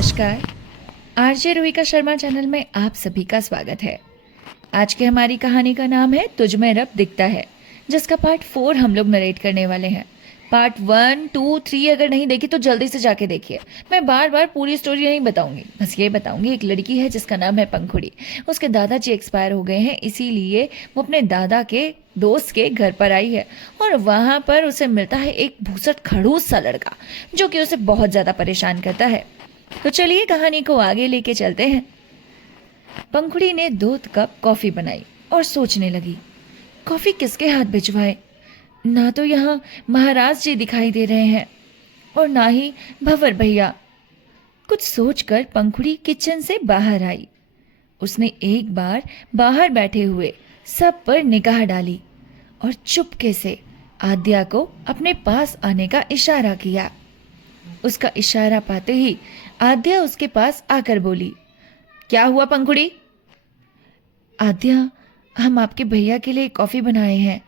नमस्कार। RJ रोहिका Sharma channel में आप सभी का स्वागत है। आज की हमारी कहानी का नाम है तुझ में रब दिखता है, जिसका पार्ट 4 हम लोग नरेट करने वाले हैं। पार्ट 1, 2, 3 अगर नहीं देखी तो जल्दी से जाके देखिए। मैं बार बार पूरी स्टोरी नहीं बताऊंगी, बस ये बताऊंगी एक लड़की है जिसका नाम है पंखुड़ी। उसके दादाजी एक्सपायर हो गए हैं, इसीलिए वो अपने दादा के दोस्त के घर पर आई है और वहां पर उसे मिलता है एक भूसट खड़ूस सा लड़का जो कि उसे बहुत ज्यादा परेशान करता है। तो चलिए कहानी को आगे लेके चलते हैं। पंखुड़ी ने 2 कप कॉफी बनाई और सोचने लगी, कॉफी किसके हाथ भिजवाए। ना तो यहाँ महाराज जी दिखाई दे रहे हैं और ना ही भंवर भैया। कुछ सोचकर पंखुड़ी किचन से बाहर आई। उसने एक बार बाहर बैठे हुए सब पर निगाह डाली और चुपके से आद्या को अपने पास आने का इशारा किया। उसका इशारा पाते ही आद्या उसके पास आकर बोली, क्या हुआ पंखुड़ी? आद्या, हम आपके भैया के लिए कॉफ़ी बनाए हैं,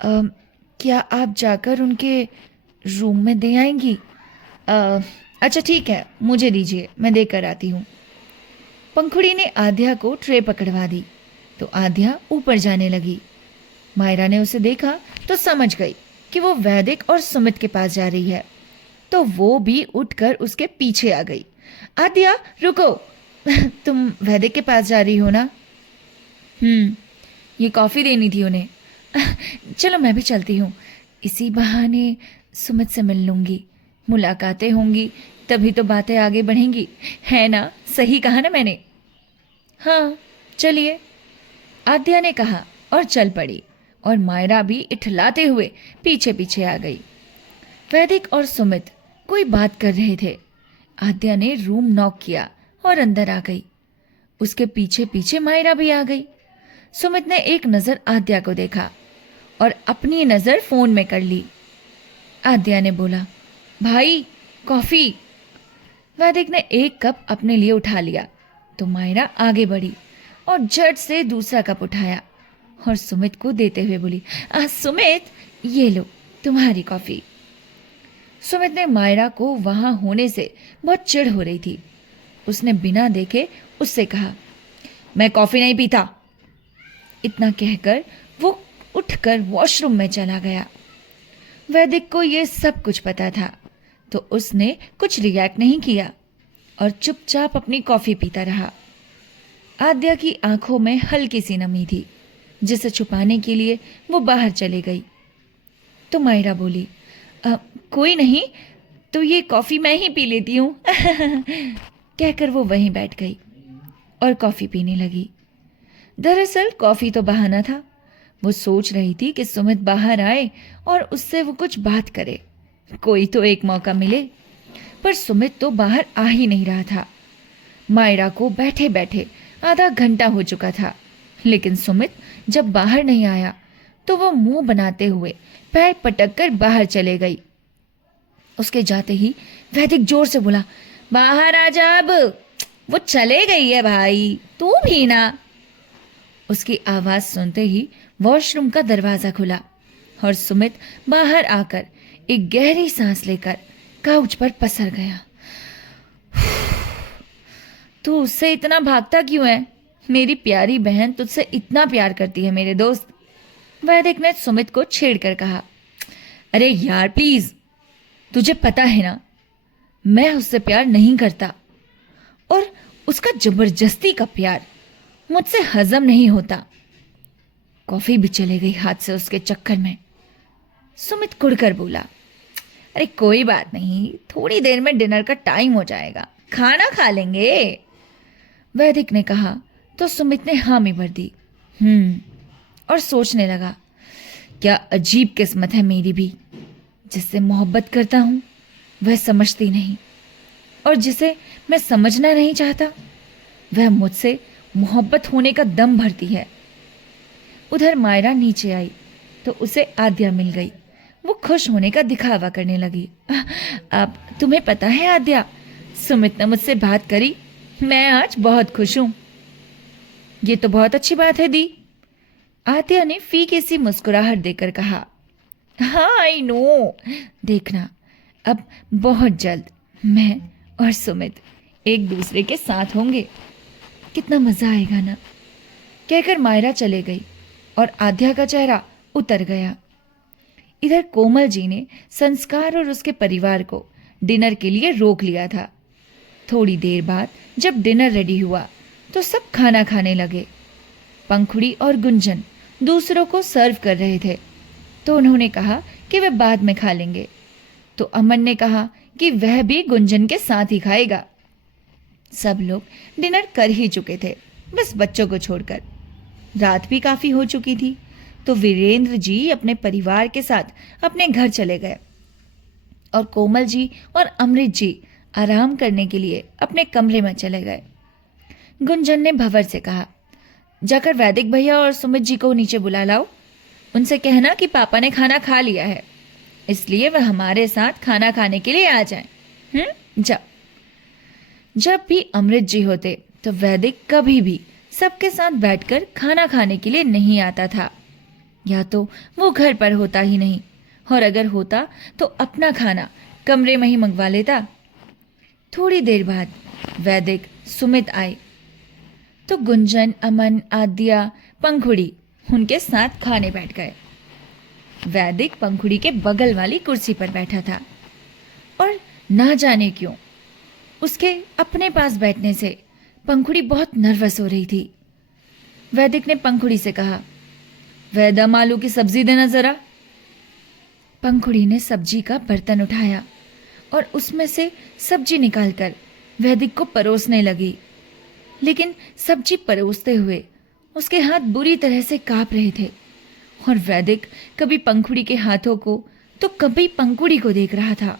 क्या आप जाकर उनके रूम में दे आएंगी? अच्छा ठीक है, मुझे दीजिए, मैं देकर आती हूँ। पंखुड़ी ने आद्या को ट्रे पकड़वा दी तो आद्या ऊपर जाने लगी। मायरा ने उसे देखा तो समझ गई कि वो वैदिक और सुमित के पास जा रही है, तो वो भी उठकर उसके पीछे आ गई। आद्या रुको, तुम वैदिक के पास जा रही हो ना? ये कॉफ़ी देनी थी उन्हें। चलो मैं भी चलती हूँ, इसी बहाने सुमित से मिल लूँगी, मुलाकातें होंगी, तभी तो बातें आगे बढ़ेंगी, है ना? सही कहा ना मैंने? हाँ चलिए, आद्या ने कहा और चल पड़ी और मायरा भी इठलाते हुए पीछे पीछे आ गई। वैदिक और सुमित कोई बात कर रहे थे। आद्या ने रूम नॉक किया और अंदर आ गई। उसके पीछे पीछे मायरा भी आ गई। सुमित ने एक नज़र आद्या को देखा और अपनी नज़र फोन में कर ली। आद्या ने बोला, भाई कॉफ़ी। वैदिक ने एक कप अपने लिए उठा लिया तो मायरा आगे बढ़ी और झट से दूसरा कप उठाया और सुमित को देते हुए बोली, सुमित ये लो तुम्हारी कॉफ़ी। सुमित ने मायरा को वहां होने से बहुत चिढ़ हो रही थी। उसने बिना देखे उससे कहा, मैं कॉफ़ी नहीं पीता। इतना कहकर वो उठकर वॉशरूम में चला गया। वैदिक को ये सब कुछ पता था तो उसने कुछ रिएक्ट नहीं किया और चुपचाप अपनी कॉफ़ी पीता रहा। आद्या की आंखों में हल्की सी नमी थी, जिसे छुपाने के लिए वो बाहर चली गई। तो मायरा बोली, कोई नहीं, तो ये कॉफ़ी मैं ही पी लेती हूँ। कहकर वो वहीं बैठ गई और कॉफ़ी पीने लगी। दरअसल कॉफ़ी तो बहाना था। वो सोच रही थी कि सुमित बाहर आए और उससे वो कुछ बात करे, कोई तो एक मौका मिले। पर सुमित तो बाहर आ ही नहीं रहा था। मायरा को बैठे बैठे आधा घंटा हो चुका था, लेकिन सुमित जब बाहर नहीं आया तो वो मुंह बनाते हुए पैर पटक कर बाहर चले गई। उसके जाते ही वैदिक जोर से बोला, बाहर आ जा अब, वो चले गई है भाई, तू भी ना। उसकी आवाज सुनते ही वॉशरूम का दरवाजा खुला और सुमित बाहर आकर एक गहरी सांस लेकर काउच पर पसर गया। तू उससे इतना भागता क्यों है? मेरी प्यारी बहन तुझसे इतना प्यार करती है मेरे दोस्त। वैदिक ने सुमित को छेड़कर कहा, अरे यार प्लीज, तुझे पता है ना मैं उससे प्यार नहीं करता और उसका जबरदस्ती का प्यार मुझसे हजम नहीं होता। कॉफी भी चले गई हाथ से उसके चक्कर में। सुमित कुड़कर बोला, अरे कोई बात नहीं, थोड़ी देर में डिनर का टाइम हो जाएगा, खाना खा लेंगे। वैदिक ने कहा तो सुमित ने हामी भर दी। और सोचने लगा, क्या अजीब किस्मत है मेरी भी, जिससे मोहब्बत करता हूं वह समझती नहीं, और जिसे मैं समझना नहीं चाहता वह मुझसे मोहब्बत होने का दम भरती है। उधर मायरा नीचे आई तो उसे आद्या मिल गई। वो खुश होने का दिखावा करने लगी। अब तुम्हें पता है आद्या, सुमित ने मुझसे बात करी, मैं आज बहुत खुश हूं। ये तो बहुत अच्छी बात है दी। आद्या ने फीकी सी मुस्कुराहट देकर कहा, हाँ आई नो, देखना अब बहुत जल्द मैं और सुमित एक दूसरे के साथ होंगे। कितना मज़ा आएगा ना। कहकर मायरा चले गई और आध्या का चेहरा उतर गया। इधर कोमल जी ने संस्कार और उसके परिवार को डिनर के लिए रोक लिया था। थोड़ी देर बाद जब डिनर रेडी हुआ तो सब खाना खाने लगे। पंखुड़ी और गुंजन दूसरों को सर्व कर रहे थे तो उन्होंने कहा कि वे बाद में खा लेंगे। तो अमन ने कहा कि वह भी गुंजन के साथ ही खाएगा। सब लोग डिनर कर ही चुके थे, बस बच्चों को छोड़कर। रात भी काफ़ी हो चुकी थी तो वीरेंद्र जी अपने परिवार के साथ अपने घर चले गए और कोमल जी और अमृत जी आराम करने के लिए अपने कमरे में चले गए। गुंजन ने भंवर से कहा, जाकर वैदिक भैया और सुमित जी को नीचे बुला लाओ। उनसे कहना कि पापा ने खाना खा लिया है, इसलिए वह हमारे साथ खाना खाने के लिए आ जाएं। जब भी अमृत जी होते तो वैदिक कभी भी सबके साथ बैठकर खाना खाने के लिए नहीं आता था। या तो वो घर पर होता ही नहीं, और अगर होता तो अपना खाना कमरे में ही मंगवा लेता। थोड़ी देर बाद वैदिक सुमित आए तो गुंजन, अमन, आद्या, पंखुड़ी उनके साथ खाने बैठ गए। वैदिक पंखुड़ी के बगल वाली कुर्सी पर बैठा था और ना जाने क्यों उसके अपने पास बैठने से पंखुड़ी बहुत नर्वस हो रही थी। वैदिक ने पंखुड़ी से कहा, वह दम आलू की सब्जी देना जरा। पंखुड़ी ने सब्जी का बर्तन उठाया और उसमें से सब्जी निकालकर वैदिक को परोसने लगी। लेकिन सब्जी परोसते हुए उसके हाथ बुरी तरह से कांप रहे थे और वैदिक कभी पंखुड़ी के हाथों को तो कभी पंखुड़ी को देख रहा था।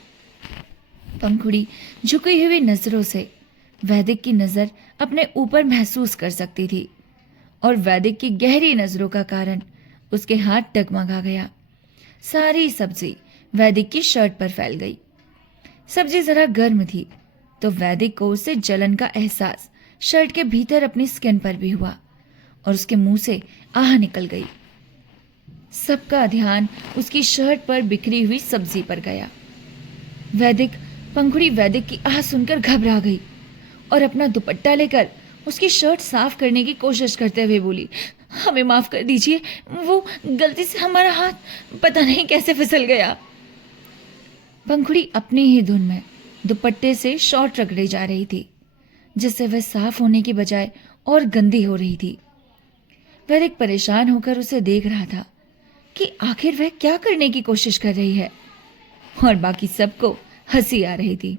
पंखुड़ी झुकी हुई नजरों से वैदिक की नजर अपने ऊपर महसूस कर सकती थी और वैदिक की गहरी नजरों का कारण उसके हाथ डगमगा गया। सारी सब्जी वैदिक की शर्ट पर फैल गई। सब्जी जरा गर्म थी तो वैदिक को उससे जलन का एहसास शर्ट के भीतर अपनी स्किन पर भी हुआ और उसके मुंह से आह निकल गई। सबका ध्यान उसकी शर्ट पर बिखरी हुई सब्जी पर गया। पंखुड़ी वैदिक की आह सुनकर घबरा गई और अपना दुपट्टा लेकर उसकी शर्ट साफ करने की कोशिश करते हुए बोली, हमें माफ कर दीजिए, वो गलती से हमारा हाथ पता नहीं कैसे फिसल गया। पंखुड़ी अपनी ही धुन में दुपट्टे से शॉर्ट रगड़ी जा रही थी जिससे वह साफ होने की बजाय और गंदी हो रही थी। वैदिक परेशान होकर उसे देख रहा था कि आखिर वह क्या करने की कोशिश कर रही है और बाकी सबको हंसी आ रही थी।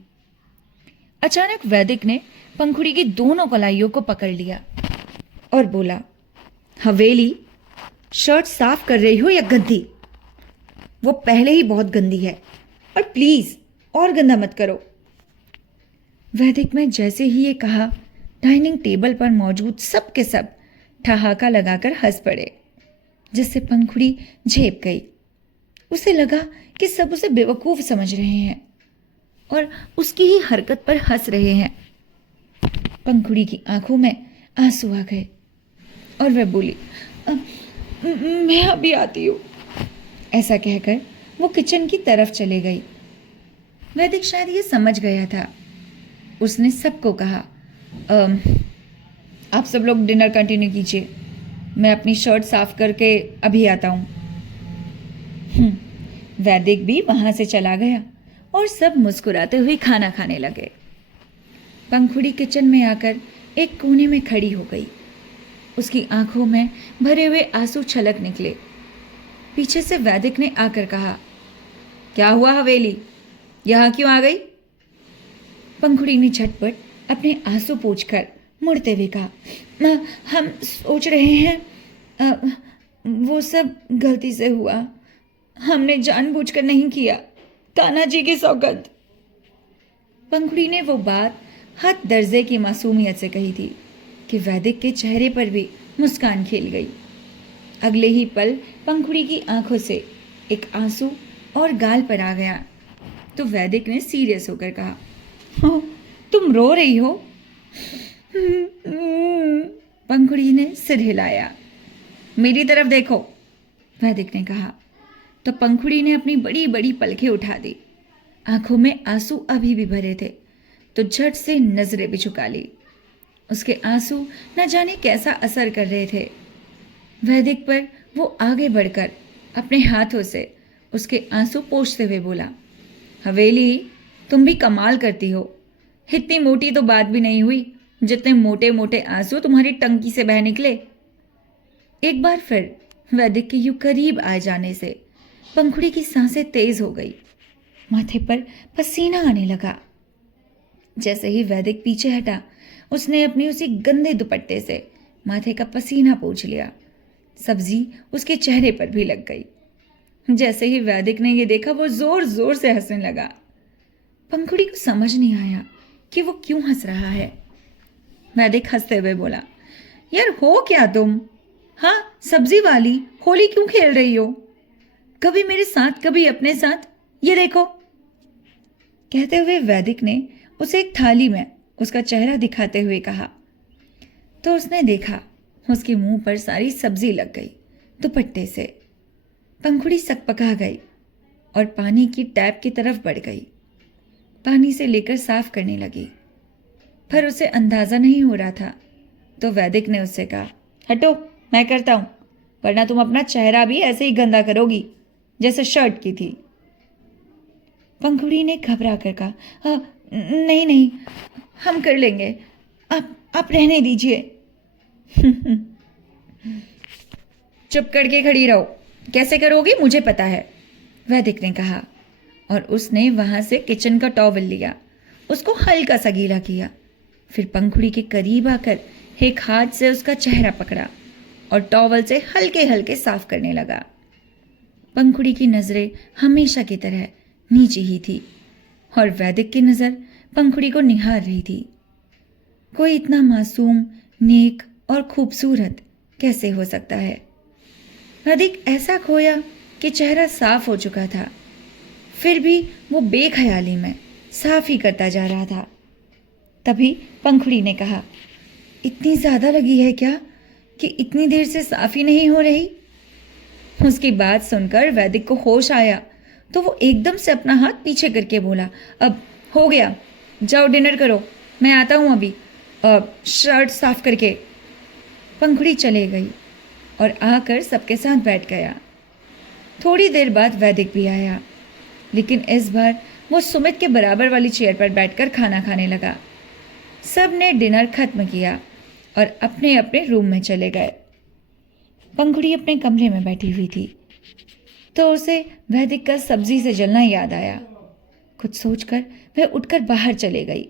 अचानक वैदिक ने पंखुड़ी की दोनों कलाइयों को पकड़ लिया और बोला, हवेली, शर्ट साफ कर रही हो या गंदी? वो पहले ही बहुत गंदी है और प्लीज और गंदा मत करो। वैदिक में जैसे ही ये कहा, डाइनिंग टेबल पर मौजूद सब के सब ठहाका लगाकर हंस पड़े जिससे पंखुड़ी झेप गई। उसे लगा कि सब उसे बेवकूफ समझ रहे हैं और उसकी ही हरकत पर हंस रहे हैं। पंखुड़ी की आंखों में आंसू आ गए और वह बोली, मैं अभी आती हूँ। ऐसा कहकर वो किचन की तरफ चले गई। वैदिक शायद ये समझ गया था। उसने सबको कहा, आप सब लोग डिनर कंटिन्यू कीजिए, मैं अपनी शर्ट साफ करके अभी आता हूँ। वैदिक भी वहां से चला गया और सब मुस्कुराते हुए खाना खाने लगे। पंखुड़ी किचन में आकर एक कोने में खड़ी हो गई। उसकी आंखों में भरे हुए आंसू छलक निकले। पीछे से वैदिक ने आकर कहा, क्या हुआ हवेली, यहाँ क्यों आ गई? पंखुड़ी ने झटपट अपने आंसू पोंछकर मुड़ते हुए कहा, हम सोच रहे हैं वो सब गलती से हुआ, हमने जानबूझकर नहीं किया, कान्हा जी की सौगंध। पंखुड़ी ने वो बात हद दर्जे की मासूमियत से कही थी कि वैदिक के चेहरे पर भी मुस्कान खेल गई। अगले ही पल पंखुड़ी की आंखों से एक आंसू और गाल पर आ गया तो वैदिक ने सीरियस होकर कहा, तुम रो रही हो? पंखुड़ी ने सिर हिलाया। मेरी तरफ देखो, वैदिक ने कहा तो पंखुड़ी ने अपनी बड़ी बड़ी पलकें उठा दी। आंखों में आंसू अभी भी भरे थे तो झट से नजरें भी झुका ली। उसके आंसू न जाने कैसा असर कर रहे थे। वैदिक पर वो आगे बढ़कर अपने हाथों से उसके आंसू पोंछते हुए बोला, हवेली, तुम भी कमाल करती हो। इतनी मोटी तो बात भी नहीं हुई जितने मोटे मोटे आंसू तुम्हारी टंकी से बह निकले। एक बार फिर वैदिक के यूं करीब आ जाने से पंखुड़ी की सांसें तेज हो गई। माथे पर पसीना आने लगा। जैसे ही वैदिक पीछे हटा, उसने अपनी उसी गंदे दुपट्टे से माथे का पसीना पोंछ लिया। सब्जी उसके चेहरे पर भी लग गई। जैसे ही वैदिक ने यह देखा, वो जोर जोर से हंसने लगा। पंखुड़ी को समझ नहीं आया कि वो क्यों हंस रहा है। वैदिक हंसते हुए बोला, यार हो क्या तुम? हाँ, सब्जी वाली, होली क्यों खेल रही हो? कभी मेरे साथ, कभी अपने साथ, ये देखो। कहते हुए वैदिक ने उसे एक थाली में उसका चेहरा दिखाते हुए कहा। तो उसने देखा, उसके मुंह पर सारी सब्जी लग गई दुपट्टे से। पंखुड़ी सकपका गई और पानी की टैप की तरफ बढ़ गई। पानी से लेकर साफ करने लगी, पर उसे अंदाजा नहीं हो रहा था। तो वैदिक ने उससे कहा, हटो, मैं करता हूं, वरना तुम अपना चेहरा भी ऐसे ही गंदा करोगी जैसे शर्ट की थी। पंखुड़ी ने घबरा कर कहा, नहीं नहीं, हम कर लेंगे, आप रहने दीजिए। चुप करके खड़ी रहो, कैसे करोगी मुझे पता है, वैदिक ने कहा। और उसने वहां से किचन का टॉवल लिया, उसको हल्का सा गीला किया, फिर पंखुड़ी के करीब आकर एक हाथ से उसका चेहरा पकड़ा और टॉवल से हल्के हल्के साफ करने लगा। पंखुड़ी की नजरें हमेशा की तरह नीचे ही थी और वैदिक की नजर पंखुड़ी को निहार रही थी। कोई इतना मासूम, नेक और खूबसूरत कैसे हो सकता है? वैदिक ऐसा खोया कि चेहरा साफ हो चुका था, फिर भी वो बेख्याली में साफ ही करता जा रहा था। तभी पंखुड़ी ने कहा, इतनी ज्यादा लगी है क्या कि इतनी देर से साफ ही नहीं हो रही? उसकी बात सुनकर वैदिक को होश आया तो वो एकदम से अपना हाथ पीछे करके बोला, अब हो गया, जाओ डिनर करो, मैं आता हूं अभी, शर्ट साफ करके। पंखुड़ी चले गई और आकर सबके साथ बैठ गया। थोड़ी देर बाद वैदिक भी आया, लेकिन इस बार वो सुमित के बराबर वाली चेयर पर बैठकर खाना खाने लगा। सब ने डिनर खत्म किया और अपने अपने रूम में चले गए। पंखुड़ी अपने कमरे में बैठी हुई थी तो उसे वैदिक का सब्जी से जलना याद आया। कुछ सोचकर वह उठकर बाहर चले गई।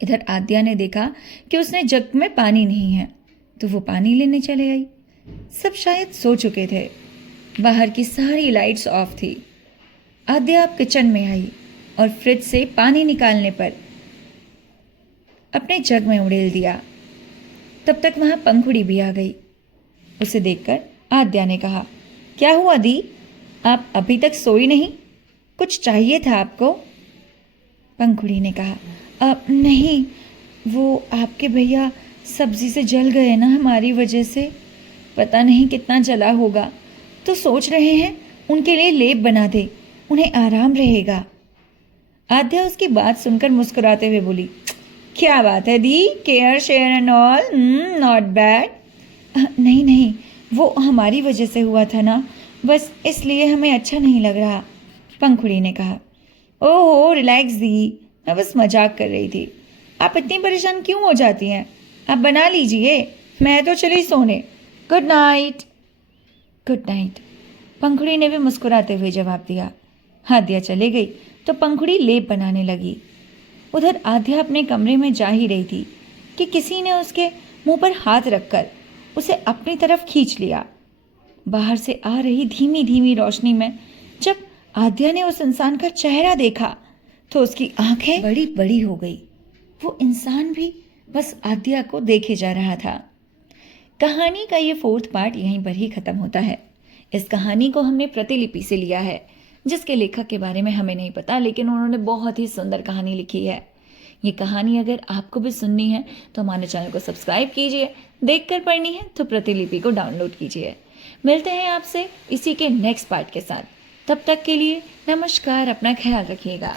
इधर आद्या ने देखा कि उसने जग में पानी नहीं है तो वो पानी लेने चले आई। सब शायद सो चुके थे। बाहर की सारी लाइट्स ऑफ थी। आद्या अब किचन में आई और फ्रिज से पानी निकालने पर अपने जग में उड़ेल दिया। तब तक वहां पंखुड़ी भी आ गई। उसे देखकर आद्या ने कहा, क्या हुआ दी, आप अभी तक सोई नहीं? कुछ चाहिए था आपको? पंखुड़ी ने कहा, नहीं, वो आपके भैया सब्जी से जल गए ना हमारी वजह से, पता नहीं कितना जला होगा, तो सोच रहे हैं उनके लिए लेप बना दे, उन्हें आराम रहेगा। आद्या उसकी बात सुनकर मुस्कुराते हुए बोली, क्या बात है दी, care share and all, not bad. नहीं नहीं, वो हमारी वजह से हुआ था ना, बस इसलिए हमें अच्छा नहीं लग रहा, पंखुड़ी ने कहा। ओहो रिलैक्स दी, मैं बस मजाक कर रही थी, आप इतनी परेशान क्यों हो जाती हैं? आप बना लीजिए, मैं तो चली सोने। Good night. गुड नाइट, पंखुड़ी ने भी मुस्कुराते हुए जवाब दिया। आद्या चले गई तो पंखुड़ी लेप बनाने लगी। उधर आद्या अपने कमरे में जा ही रही थी कि किसी ने उसके मुंह पर हाथ रखकर उसे अपनी तरफ खींच लिया। बाहर से आ रही धीमी धीमी रोशनी में जब आद्या ने उस इंसान का चेहरा देखा तो उसकी आंखें बड़ी बड़ी हो गई। वो इंसान भी बस आद्या को देखे जा रहा था। कहानी का ये 4th पार्ट यहीं पर ही खत्म होता है। इस कहानी को हमने प्रतिलिपि से लिया है, जिसके लेखक के बारे में हमें नहीं पता, लेकिन उन्होंने बहुत ही सुंदर कहानी लिखी है। ये कहानी अगर आपको भी सुननी है तो हमारे चैनल को सब्सक्राइब कीजिए, देखकर पढ़नी है तो प्रतिलिपि को डाउनलोड कीजिए। मिलते हैं आपसे इसी के नेक्स्ट पार्ट के साथ। तब तक के लिए नमस्कार, अपना ख्याल रखिएगा।